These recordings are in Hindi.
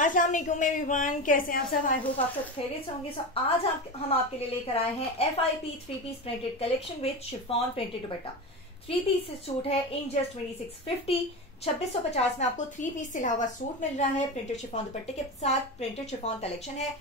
अस्सलाम वालेकुम एवरीवन, कैसे हैं आप सब। आई होप आप सब खैरियत से होंगे। आज हम आपके लिए लेकर आए हैं FIP 3 piece printed collection with chiffon printed dupatta. 3 piece suit है इन जस्ट 2650। 2650 में आपको 3 पीस सिला हुआ सूट मिल रहा है प्रिंटेड शिफॉन दुपट्टे के साथ। प्रिंटेड शिफॉन कलेक्शन है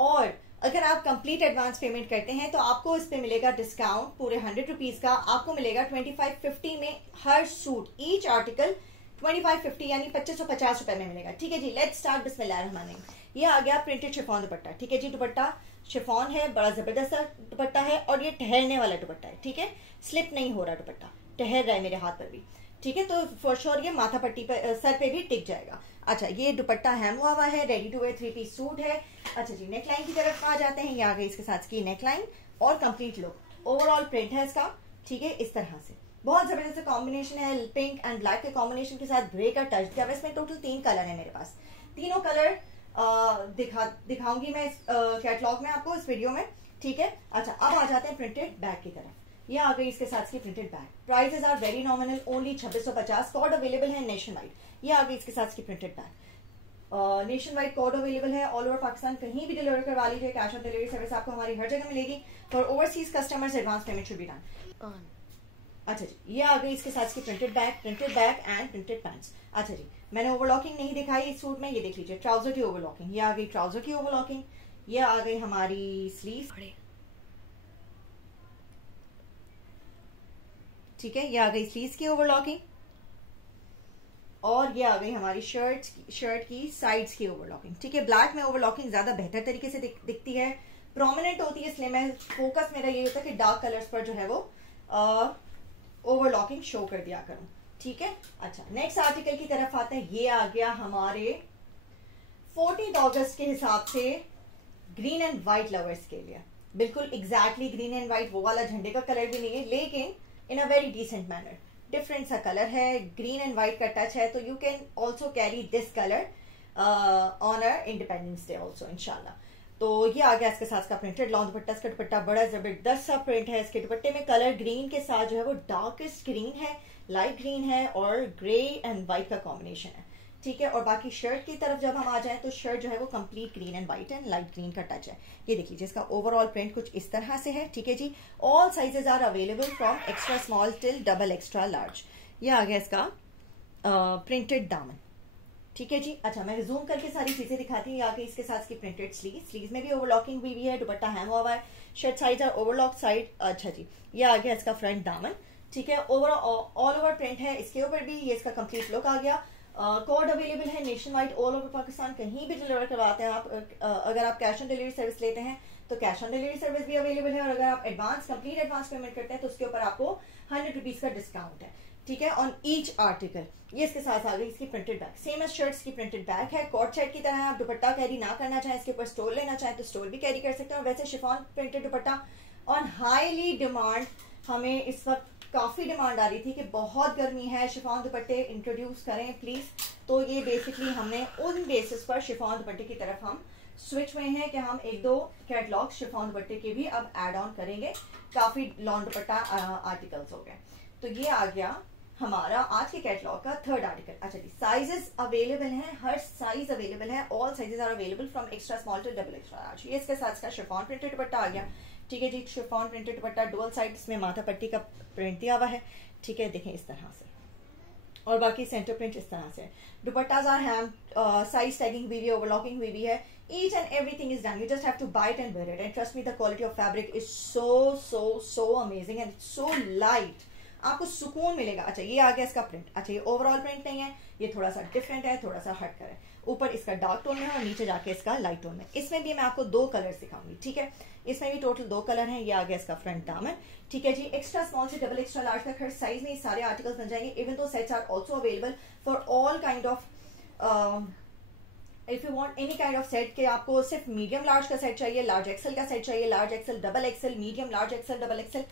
और अगर आप कंप्लीट एडवांस पेमेंट करते हैं तो आपको इस पे मिलेगा डिस्काउंट पूरे 100 रुपीज का। आपको मिलेगा 2550 में हर सूट, ईच आर्टिकल 2550 यानी 2550 रुपए में मिलेगा। ठीक है जी, लेट्स स्टार्ट। बिस्मिल्लाहिर्रहमानिर्रहीम। ये आ गया प्रिंटेड शिफॉन दुपट्टा। ठीक है जी, दुपट्टा शिफॉन है, बड़ा जबरदस्त दुपट्टा है और ये ठहरने वाला दुपट्टा है। ठीक है, स्लिप नहीं हो रहा, दुपट्टा ठहर रहा है मेरे हाथ पर भी। ठीक है, तो फॉर श्योर ये माथा पट्टी पर, सर पे भी टिक जाएगा। अच्छा, ये दुपट्टा हैम हुआ है, ready to wear 3 piece suit है। अच्छा जी, नेकलाइन की तरफ आ जाते हैं। ये आ गई इसके साथ की नेकलाइन और कंप्लीट लुक। ओवरऑल प्रिंट है इसका। ठीक है, इस तरह से बहुत जबरदस्त कॉम्बिनेशन है। पिंक एंड ब्लैक के कॉम्बिनेशन के साथ ग्रे का टच दिया हुआ है। इसमें टोटल 3 कलर है मेरे पास। तीनों कलर दिखाऊंगी मैं इस कैटलॉग में आपको, इस वीडियो में। ठीक है, अच्छा अब आ जाते हैं प्रिंटेड बैग की तरफ। ये आ गई इसके साथ की printed bag. Prices are very nominal, only 2650। Code available है नेशन वाइड। ये आ गई इसके साथ की printed bag. Nationwide code available है, ऑल ओवर पाकिस्तान कहीं भी डिलीवर करवा लीजिए। कैश ऑन डिलीवरी सर्विस आपको हमारी हर जगह मिलेगी। For overseas customers advance payment should be done. अच्छा जी, ये आ गई इसके साथ की printed bag and printed pants. अच्छा जी, मैंने ओवरलॉकिंग नहीं दिखाई इस सूट में। ये देख लीजिए, ट्राउजर की ओवरलॉकिंग। ये आ गई ट्राउजर की ओवरलॉकिंग। ये आ गई हमारी स्लीव। ठीक है, ये आ गई स्लीव की ओवरलॉकिंग और ये आ गई हमारी शर्ट की साइड्स की ओवरलॉकिंग। ठीक है, ब्लैक में ओवरलॉकिंग ज्यादा बेहतर तरीके से दिखती है, प्रोमिनेंट होती है, इसलिए मैं फोकस मेरा ये होता है कि डार्क कलर्स पर जो है वो ओवरलॉकिंग शो कर दिया करूं। ठीक है, अच्छा नेक्स्ट आर्टिकल की तरफ आते हैं। ये आ गया हमारे 14 अगस्त के हिसाब से ग्रीन एंड व्हाइट लवर्स के लिए। बिल्कुल एग्जैक्टली ग्रीन एंड व्हाइट वो वाला झंडे का कलर भी नहीं है, लेकिन in a very decent manner. Different सा कलर है, ग्रीन एंड व्हाइट का टच है, तो you can also carry this colour on a Independence Day also इंशाल्लाह। तो ये आ गया इसके साथ का प्रिंटेड लॉन्ग दुपट्टा। इसका दुपट्टा बड़ा जबरदस्त सा प्रिंट है। इसके दुपट्टे में कलर ग्रीन के साथ जो है वो डार्केस्ट ग्रीन है, लाइट ग्रीन है और ग्रे एंड व्हाइट का कॉम्बिनेशन है। ठीक है, और बाकी शर्ट की तरफ जब हम आ जाएं तो शर्ट जो है वो complete green and white and light green का टच है। ये देख लीजिए, इसका ओवरऑल प्रिंट कुछ इस तरह से है। ठीक है जी, all sizes are available from extra small till double extra large. ये आ गया इसका प्रिंटेड दामन। ठीक है जी, अच्छा मैं जूम करके सारी चीजें दिखाती हूँ। आगे इसके साथ की प्रिंटेड स्लीव में भी ओवरलॉकिंग हुई है, दुपट्टा हैम हुआ है, शर्ट साइड और ओवरलॉक साइड। अच्छा जी, ये आ गया इसका फ्रंट दामन। ठीक है, ऑल ओवर प्रिंट है इसके ऊपर भी। ये इसका कंप्लीट लुक आ गया। कोड अवेलेबल है nationwide, all over Pakistan कहीं भी डिलीवर करवाते हैं आप। अगर आप कैश ऑन डिलीवरी सर्विस लेते हैं तो कैश ऑन डिलीवरी सर्विस भी अवेलेबल है, और अगर आप कंप्लीट एडवांस पेमेंट करते हैं तो उसके ऊपर आपको 100 रुपीज का डिस्काउंट है। ठीक है, ऑन ईच आर्टिकल। ये इसके साथ आ गई इसकी printed bag, same as shirts की प्रिंटेड बैग है। कॉट सेट की तरह आप दुपट्टा कैरी ना करना चाहें, इसके ऊपर स्टोल लेना चाहें तो स्टोल भी कैरी कर सकते हैं। और वैसे chiffon printed dupatta on highly demand, हमें इस वक्त काफी डिमांड आ रही थी कि बहुत गर्मी है, शिफॉन दुपट्टे इंट्रोड्यूस करें प्लीज। तो ये बेसिकली हमने उन बेसिस पर शिफॉन दुपट्टे की तरफ हम स्विच हुए हैं कि हम 1-2 कैटलॉग शिफॉन दुपट्टे के भी अब एड ऑन करेंगे। काफी लॉन्ग दुपट्टा आर्टिकल्स हो गए। तो ये आ गया हमारा आज के कैटलॉग का 3rd आर्टिकल। अच्छा जी, साइजेस अवेलेबल हैं, हर साइज अवेलेबल है। All sizes are available from extra small to double extra large. ये इसके साथ का शिफॉन प्रिंटेड दुपट्टा आ गया। ठीक है जी, chiffon printed dupatta dual sides में माथा पट्टी का प्रिंट दिया हुआ है। ठीक है, देखें इस तरह से, और बाकी सेंटर प्रिंट इस तरह से। Dupattas are hem, size tagging हुई है, ओवरलॉकिंग हुई है। Each and everything is done. You just have to buy it and wear it. And trust me, the quality of fabric is so amazing and so light. आपको सुकून मिलेगा। अच्छा, ये आ गया इसका प्रिंट। अच्छा, ये ओवरऑल प्रिंट नहीं है, ये थोड़ा सा डिफरेंट है, थोड़ा सा हटकर है। ऊपर इसका डार्क टोन में है और नीचे जाके इसका लाइट टोन में। इसमें भी मैं आपको 2 कलर्स दिखाऊंगी। ठीक है, इसमें भी टोटल 2 कलर हैं। ये आ गया इसका फ्रंट दामन। ठीक है जी, एक्स्ट्रा स्मॉल से डबल एक्स्ट्रा लार्ज तक हर साइज में सारे आर्टिकल्स बन जाएंगे। Even though sets are also available for all kind of, if you want any kind of set, के आपको सिर्फ मीडियम लार्ज का सेट चाहिए, लार्ज एक्सेल का सेट चाहिए, large XL, double XL, medium large XL, double XL,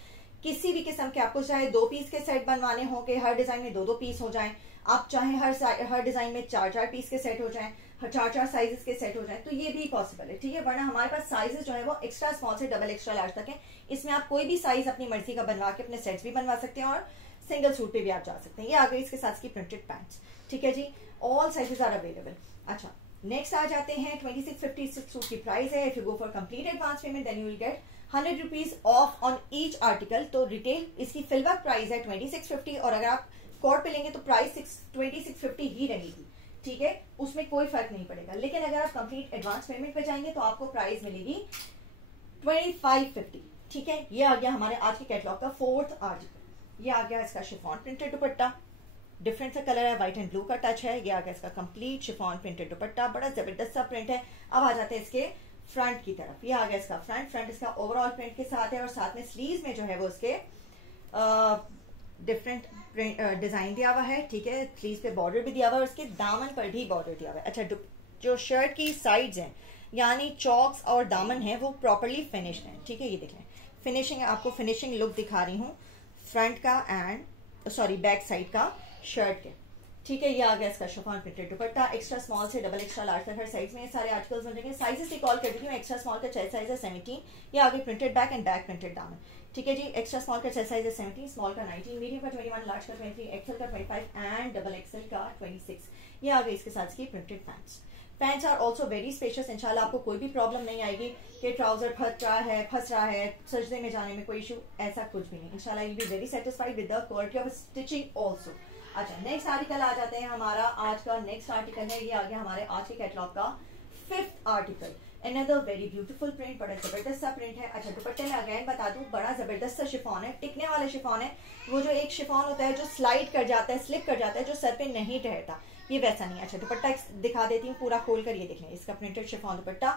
किसी भी किस्म के आपको चाहे 2 पीस के सेट बनवाने हो कि हर डिजाइन में 2-2 पीस हो जाएं, आप चाहे हर डिजाइन में 4-4 पीस के सेट हो जाएं, 4-4 साइजेस के सेट हो जाएं, तो ये भी पॉसिबल है। ठीक है, वरना हमारे पास साइजेस जो है वो एक्स्ट्रा स्मॉल से डबल एक्स्ट्रा लार्ज तक है। इसमें आप कोई भी साइज अपनी मर्जी का बनवा के अपने सेट्स भी बनवा सकते हैं और सिंगल सूट पे भी आप जा सकते हैं। ये आ गई इसके साथ की प्रिंटेड पैंट्स। ठीक है जी, ऑल साइजेस आर अवेलेबल। अच्छा, नेक्स्ट आ जाते हैं 2650 सूट की प्राइस है। If you go for complete advance payment then you will get 100 rupees off on each article. तो रिटेल इसकी फिलवक प्राइस है 2650 और अगर आप कोड पे लेंगे तो प्राइस 2650 ही रहेगी, ठीक है, उसमें कोई फर्क नहीं पड़ेगा। लेकिन अगर आप कंप्लीट एडवांस पेमेंट पे जाएंगे तो आपको प्राइस मिलेगी 2550, ठीक है। ये आ गया हमारे आज के कैटलॉग का फोर्थ आर्टिकल। ये आ गया इसका शिफॉन प्रिंटेड दुपट्टा, डिफरेंट सा कलर है, व्हाइट एंड ब्लू का टच है। ये आ गया इसका कंप्लीट शिफॉन प्रिंटेड दुपट्टा, बड़ा जबरदस्त सा प्रिंट है। अब आ जाते हैं इसके फ्रंट की तरफ। ये आ गया इसका फ्रंट इसका ओवरऑल प्रिंट के साथ है और साथ में स्लीव्स में जो है वो उसके डिफरेंट डिजाइन दिया हुआ है, ठीक है। स्लीव्स पे बॉर्डर भी दिया हुआ है और उसके दामन पर भी बॉर्डर दिया हुआ है। अच्छा, जो शर्ट की साइड्स हैं यानी चॉक्स और दामन है वो प्रॉपरली फिनिश्ड है, ठीक है। ये देख लें फिनिशिंग, आपको फिनिशिंग लुक दिखा रही हूँ फ्रंट का एंड सॉरी बैक साइड का शर्ट के, ठीक है। ये आ गया इसका शिफॉन प्रिंटेड दुपट्टा, एक्स्ट्रा स्मॉल से डबल एक्स्ट्रा लार्ज तक हर साइज में सारे आर्टिकल्स बन जाएंगे। साइजेस की कॉल कर देती हूँ, एक्स्ट्रा स्मॉल का चेस्ट साइज है 17, ये आगे printed back and back printed दामन, ठीक है जी। एक्स्ट्रा स्मॉल का चेस्ट साइज है 17, स्मॉल का 19, मीडियम का 21, लार्ज का 23, एक्सेल का 25 एंड डबल एक्सेल का 26। ये आ गई इसके साथ की printed pants are also very spacious. इंशाल्लाह आपको कोई भी प्रॉब्लम नहीं आएगी कि ट्राउजर फंस रहा है सजदे में जाने में कोई इशू, ऐसा कुछ भी नहीं। इंशाल्लाह you be very satisfied with the quality of stitching also. अच्छा, नेक्स्ट आर्टिकल आ जाते हैं। हमारा आज का नेक्स्ट आर्टिकल है, ये आ गया हमारे आज के कैटलॉग का fifth article. Another very beautiful print, बड़ा जबरदस्त सा प्रिंट है। अच्छा, दुपट्टे में अगेन बता दूं बड़ा जबरदस्त सा शिफॉन है, टिकने वाला शिफॉन है। वो जो एक शिफॉन होता है जो स्लाइड कर जाता है, स्लिप कर जाता है, जो सर पे नहीं ठहरता, ये वैसा नहीं। अच्छा, दुपट्टा दिखा देती हूँ पूरा खोल कर, ये देख लें इसका प्रिंटेड शिफॉन दुपट्टा,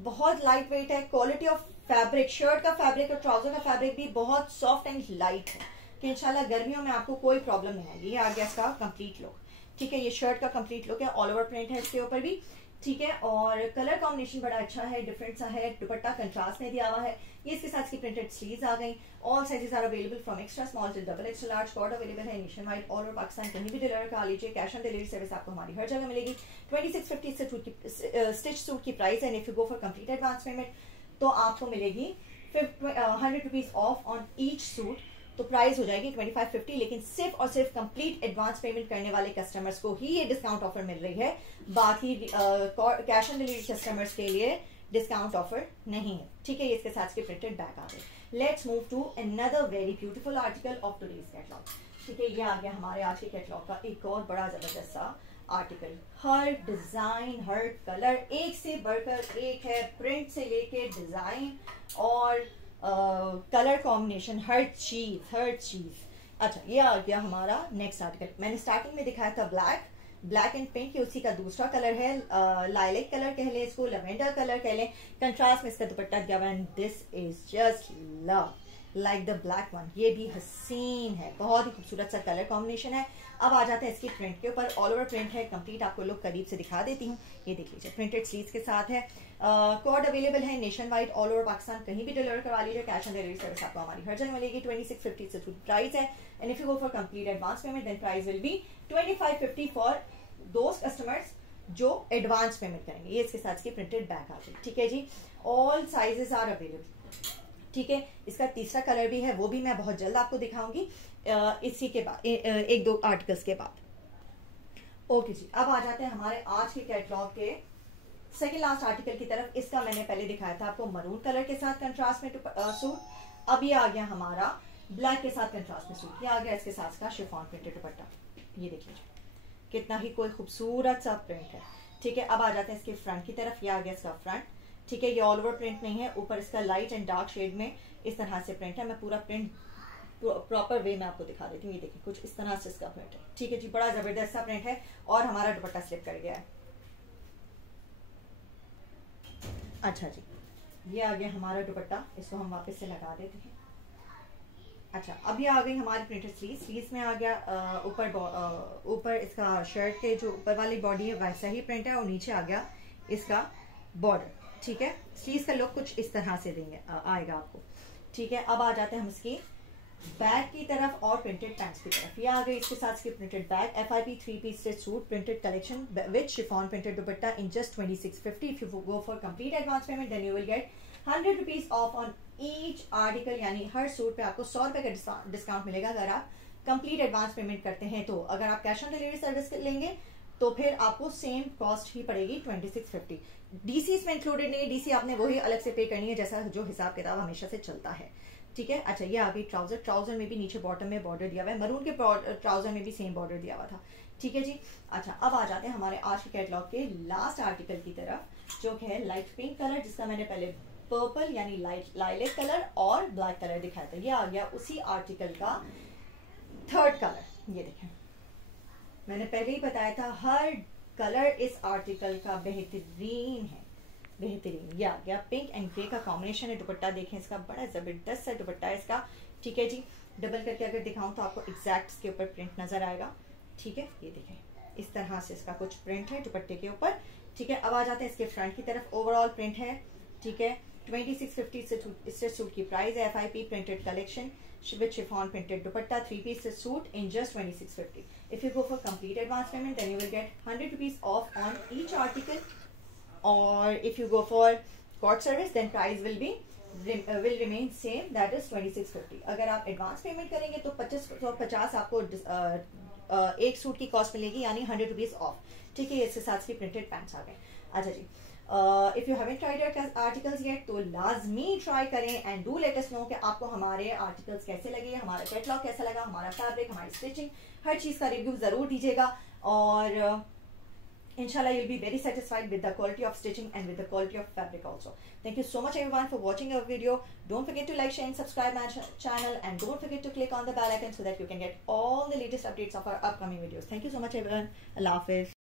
बहुत लाइट वेट है। क्वालिटी ऑफ फैब्रिक, शर्ट का फैब्रिक और ट्राउजर का फैब्रिक भी बहुत सॉफ्ट एंड लाइट है कि इंशाल्लाह गर्मियों में आपको कोई प्रॉब्लम नहीं आएगी। ये आ गया इसका कंप्लीट लुक, ठीक है। ये शर्ट का कंप्लीट लुक है, ऑल ओवर प्रिंट है इसके ऊपर भी, ठीक है। और कलर कॉम्बिनेशन बड़ा अच्छा है, डिफरेंट सा है। दुपट्टा कंट्रास्ट में दिया हुआ है। ये इसके साथ की प्रिंटेड स्लीव्स आ गई। All sizes are available from extra small to double extra large. Code available है nationwide all over Pakistan, कहीं भी डिलीवर करा लीजिए। कैश ऑन डिलीवरी सर्विस आपको हमारी हर जगह मिलेगी। 2650 स्टिच सूट की प्राइस है। If you go for complete advance payment तो आपको मिलेगी 100 rupees off on each suit, तो प्राइस हो जाएगी 2550। लेकिन सिर्फ और सिर्फ कंप्लीट एडवांस पेमेंट करने वाले कस्टमर्स को ही ये डिस्काउंट ऑफर मिल रही है। बाकी कैश ऑन डिलीवरी कस्टमर्स के लिए डिस्काउंट ऑफर नहीं है, ठीक है। ये इसके साथ के प्रिंटेड बैग आ गए। Let's move to another very beautiful article of today's catalogue, ठीक है। ये आ गया हमारे आज के कैटलॉग का एक और बड़ा जबरदस्त सा आर्टिकल। हर डिजाइन, हर कलर एक से बढ़कर एक है, प्रिंट से लेके डिजाइन और कलर कॉम्बिनेशन, हर चीज। अच्छा, ये आ गया हमारा नेक्स्ट आर्टिकल। मैंने स्टार्टिंग में दिखाया था ब्लैक एंड पिंक, उसी का दूसरा कलर है। लाइलेक कलर कह लें इसको, लेवेंडर कलर कह लें। कंट्रास्ट में इसका दुपट्टा दिया हुआ है। This is just love like the black one. ये भी हसीन है, बहुत ही खूबसूरत सा कलर कॉम्बिनेशन है। अब आ जाते हैं इसकी प्रिंट के ऊपर। ऑल ओवर प्रिंट है कंप्लीट, आपको लुक करीब से दिखा देती हूँ। ये देख लीजिए प्रिंटेड स्लीव्स के साथ है। कोड अवेलेबल है nationwide all over Pakistan, कहीं भी डिलीवर करवा लीजिए। कैश ऑन डिलीवरी सर्विस आपको हमारी हर जगह मिलेगी। 2650 से प्राइस है। And if you go for complete advance payment then price will be 2550 for those customers जो एडवांस पेमेंट करेंगे। ये इसके साथ की प्रिंटेड बैग आ गई, ठीक है जी। ऑल साइजेस आर अवेलेबल, ठीक है। इसका तीसरा कलर भी है, वो भी मैं बहुत जल्द आपको दिखाऊंगी इसी के बाद, एक दो आर्टिकल्स के बाद। ओके जी, अब आ जाते हैं हमारे आज के कैटलॉग के सेकंड लास्ट आर्टिकल की तरफ। इसका मैंने पहले दिखाया था आपको मरून कलर के साथ कंट्रास्ट में सूट। अब ये आ गया हमारा ब्लैक के साथ कंट्रास्ट में सूट। ये आ गया इसके साथ का शिफॉन प्रिंटेड दुपट्टा। ये देख लीजिए कितना ही कोई खूबसूरत सा प्रिंट है, ठीक है। अब आ जाते हैं इसके फ्रंट की तरफ। ये आ गया इसका फ्रंट, ठीक है। ये ऑल ओवर प्रिंट नहीं है, ऊपर इसका लाइट एंड डार्क शेड में इस तरह से प्रिंट है। मैं पूरा प्रिंट प्रॉपर वे में आपको दिखा देती हूँ। ये देखिए कुछ इस तरह से इसका प्रिंट है, ठीक है जी। बड़ा जबरदस्त सा प्रिंट है और हमारा दुपट्टा स्लिप कर गया है। अच्छा जी, ये आ गया हमारा दुपट्टा, इसको हम वापस से लगा देते हैं। अच्छा, अब ये आ गई हमारी प्रिंटेड स्लीव्स में आ गया ऊपर इसका शर्ट के जो ऊपर वाली बॉडी है वैसा ही प्रिंट है और नीचे आ गया इसका बॉर्डर, ठीक है। स्लीव्स का लुक कुछ इस तरह से देंगे आएगा आपको, ठीक है। अब आ जाते हैं हम इसकी बैग की तरफ और प्रिंटेड पैंट्स की तरफ। ये आ गई इसके साथ की printed bag, FIP 3-piece stitch suit printed collection with chiffon printed dupatta in just 2650। If you go for complete advance payment then you will get 100 rupees off on each article, यानी हर सूट पे आपको 100 रुपए का डिस्काउंट मिलेगा अगर आप कंप्लीट एडवांस पेमेंट करते हैं। तो अगर आप कैश ऑन डिलीवरी सर्विस लेंगे तो फिर आपको सेम कॉस्ट ही पड़ेगी 2650। डीसी इसमें इंक्लूडेड नहीं है, डीसी आपने वही अलग से पे करनी है जैसा जो हिसाब किताब हमेशा से चलता है, ठीक है। अच्छा, ये आ गई ट्राउजर। ट्राउजर में भी नीचे बॉटम में बॉर्डर दिया हुआ है, मरून के ट्राउजर में भी सेम बॉर्डर दिया हुआ था, ठीक है जी। अच्छा, अब आ जाते हैं हमारे आज के कैटलॉग के लास्ट आर्टिकल की तरफ, जो है लाइट पिंक कलर, जिसका मैंने पहले पर्पल यानी लाइट लाइलेक कलर और ब्लैक कलर दिखाया था। ये आ गया उसी आर्टिकल का थर्ड कलर। ये देखें, मैंने पहले ही बताया था हर कलर इस आर्टिकल का बेहतरीन है, बेहतरीन। ये आ गया पिंक एंड ग्रे का कॉम्बिनेशन है। दुपट्टा देखें इसका, बड़ा जबरदस्त सा दुपट्टा है इसका, ठीक है जी। डबल करके अगर दिखाऊं तो आपको एग्जैक्ट इसके ऊपर प्रिंट नजर आएगा, ठीक है। ये देखें इस तरह से इसका कुछ प्रिंट है दुपट्टे के ऊपर, ठीक है। अब आ जाते हैं इसके फ्रंट की तरफ, ओवरऑल प्रिंट है, ठीक है। 2650 इससे सूट की प्राइस है। FIP printed collection with chiffon printed dupatta, 3-piece suit in just 2650. If you go for complete advance payment, then you will get 100 rupees off on each article. Or if you go for court service, then price will remain same, that is 2650. अगर आप एडवांस पेमेंट करेंगे तो 2550 आपको एक सूट की कॉस्ट मिलेगी, यानी 100 रुपीज ऑफ, ठीक है। इसके साथ भी प्रिंटेड पैंट्स आ गए। अच्छा जी, if you haven't tried your articles yet, तो लाजमी ट्राई करें and do let us know कि आपको हमारे आर्टिकल्स कैसे लगे, हमारा कैटलॉग कैसा लगा, हमारा फैब्रिक, हमारी स्टिचिंग, हर चीज का रिव्यू जरूर दीजिएगा। और inshallah you'll be very satisfied with the quality of stitching and with the quality of fabric also. Thank you so much everyone for watching our video. Don't forget to like, share and subscribe my channel, and don't forget to click on the bell icon so that you can get all the latest updates of our upcoming videos. Thank you so much everyone. Allah Hafiz.